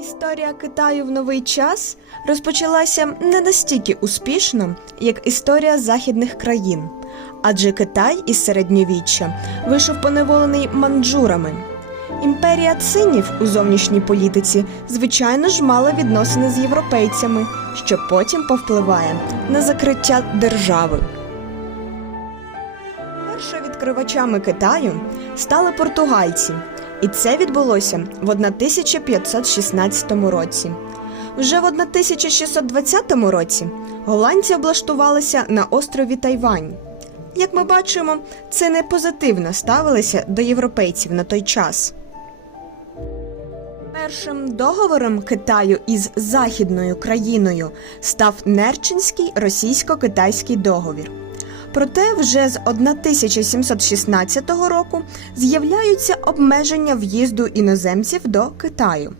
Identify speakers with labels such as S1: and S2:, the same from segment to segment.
S1: Історія Китаю в новий час розпочалася не настільки успішно, як історія західних країн, адже Китай із середньовіччя вийшов поневолений манджурами. Імперія цинів у зовнішній політиці, звичайно ж, мала відносини з європейцями, що потім повпливає на закриття держави. Першовідкривачами Китаю стали португальці, і це відбулося в 1516 році. Вже в 1620 році голландці облаштувалися на острові Тайвань. Як ми бачимо, це не позитивно ставилися до європейців на той час. Першим договором Китаю із західною країною став Нерчинський російсько-китайський договір. Проте вже з 1716 року з'являються обмеження в'їзду іноземців до Китаю.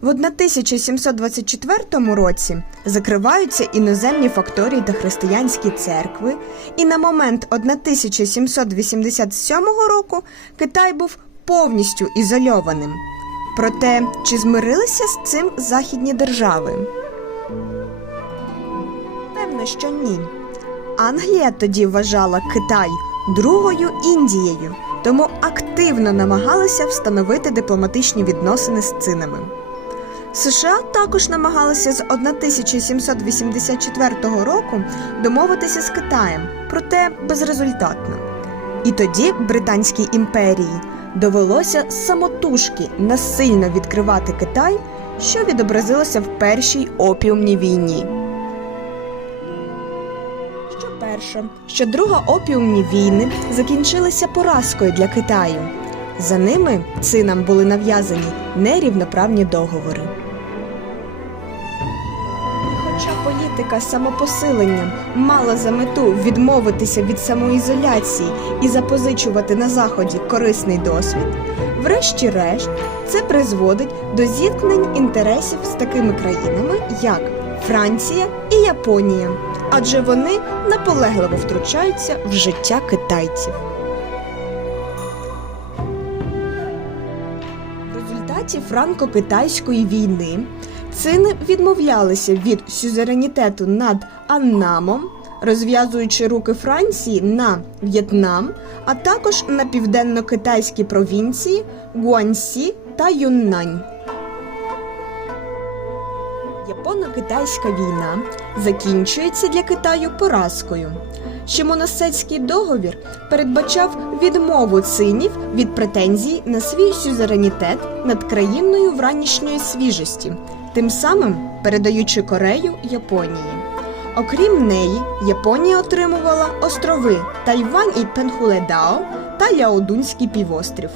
S1: В 1724 році закриваються іноземні факторії та християнські церкви, і на момент 1787 року Китай був повністю ізольованим. Проте чи змирилися з цим західні держави? Певно, що ні. Англія тоді вважала Китай другою Індією, тому активно намагалася встановити дипломатичні відносини з цинами. США також намагалися з 1784 року домовитися з Китаєм, проте безрезультатно. І тоді Британській імперії довелося самотужки насильно відкривати Китай, що відобразилося в першій опіумній війні. Що перша, що друга опіумні війни закінчилися поразкою для Китаю. За ними цинам були нав'язані нерівноправні договори. Хоча політика самопосилення мала за мету відмовитися від самоізоляції і запозичувати на заході корисний досвід, врешті-решт це призводить до зіткнень інтересів з такими країнами, як Франція і Японія, адже вони наполегливо втручаються в життя китайців. В результаті франко-китайської війни цини відмовлялися від сюзеренітету над Аннамом, розв'язуючи руки Франції на В'єтнам, а також на південно-китайські провінції Гуаньсі та Юннань. Японо-китайська війна закінчується для Китаю поразкою. Шимоносецький договір передбачав відмову цинів від претензій на свій сюзеренітет над країною вранішньої свіжості, тим самим передаючи Корею Японії. Окрім неї, Японія отримувала острови Тайвань і Пенхуледао та Ляодунський півострів.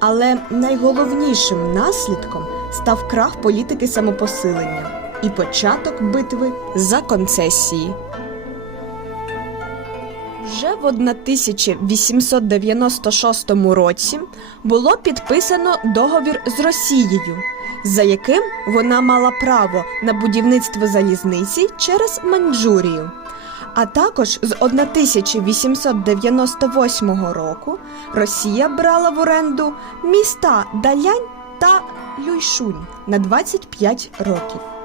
S1: Але найголовнішим наслідком став крах політики самопосилення і початок битви за концесії. Вже в 1896 році було підписано договір з Росією, за яким вона мала право на будівництво залізниці через Маньчжурію. А також з 1898 року Росія брала в оренду міста Далянь та Люйшунь на 25 років.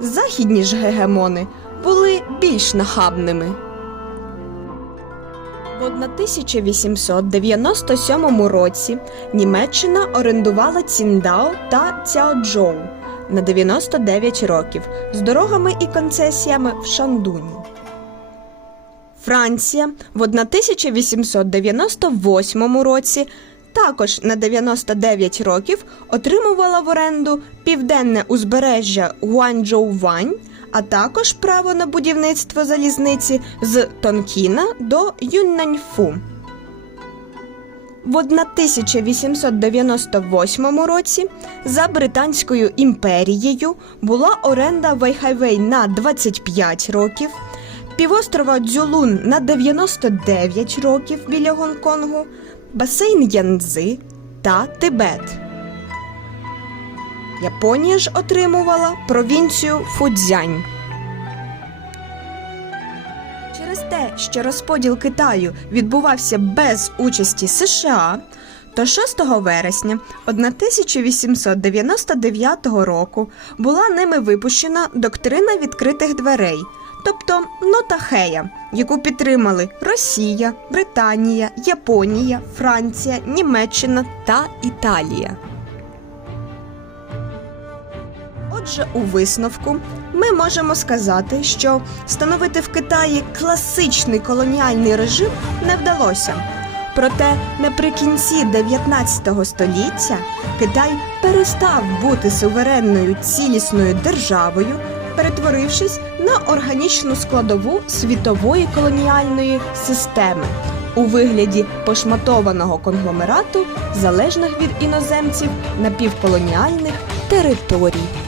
S1: Західні ж гегемони були більш нахабними. В 1897 році Німеччина орендувала Ціндао та Цяоджоу на 99 років з дорогами і концесіями в Шандуні. Франція в 1898 році також на 99 років отримувала в оренду південне узбережжя Гуанчжоу-Вань, а також право на будівництво залізниці з Тонкіна до Юннаньфу. В 1898 році за Британською імперією була оренда Вейхайвей на 25 років, півострова Дзюлун на 99 років біля Гонконгу, басейн Янцзи та Тибет. Японія ж отримувала провінцію Фудзянь. Через те, що розподіл Китаю відбувався без участі США, то 6 вересня 1899 року була ними випущена доктрина відкритих дверей, тобто нота Хея, яку підтримали Росія, Британія, Японія, Франція, Німеччина та Італія. Отже, у висновку ми можемо сказати, що встановити в Китаї класичний колоніальний режим не вдалося. Проте наприкінці 19 століття Китай перестав бути суверенною цілісною державою, перетворившись органічну складову світової колоніальної системи у вигляді пошматованого конгломерату залежних від іноземців напівколоніальних територій.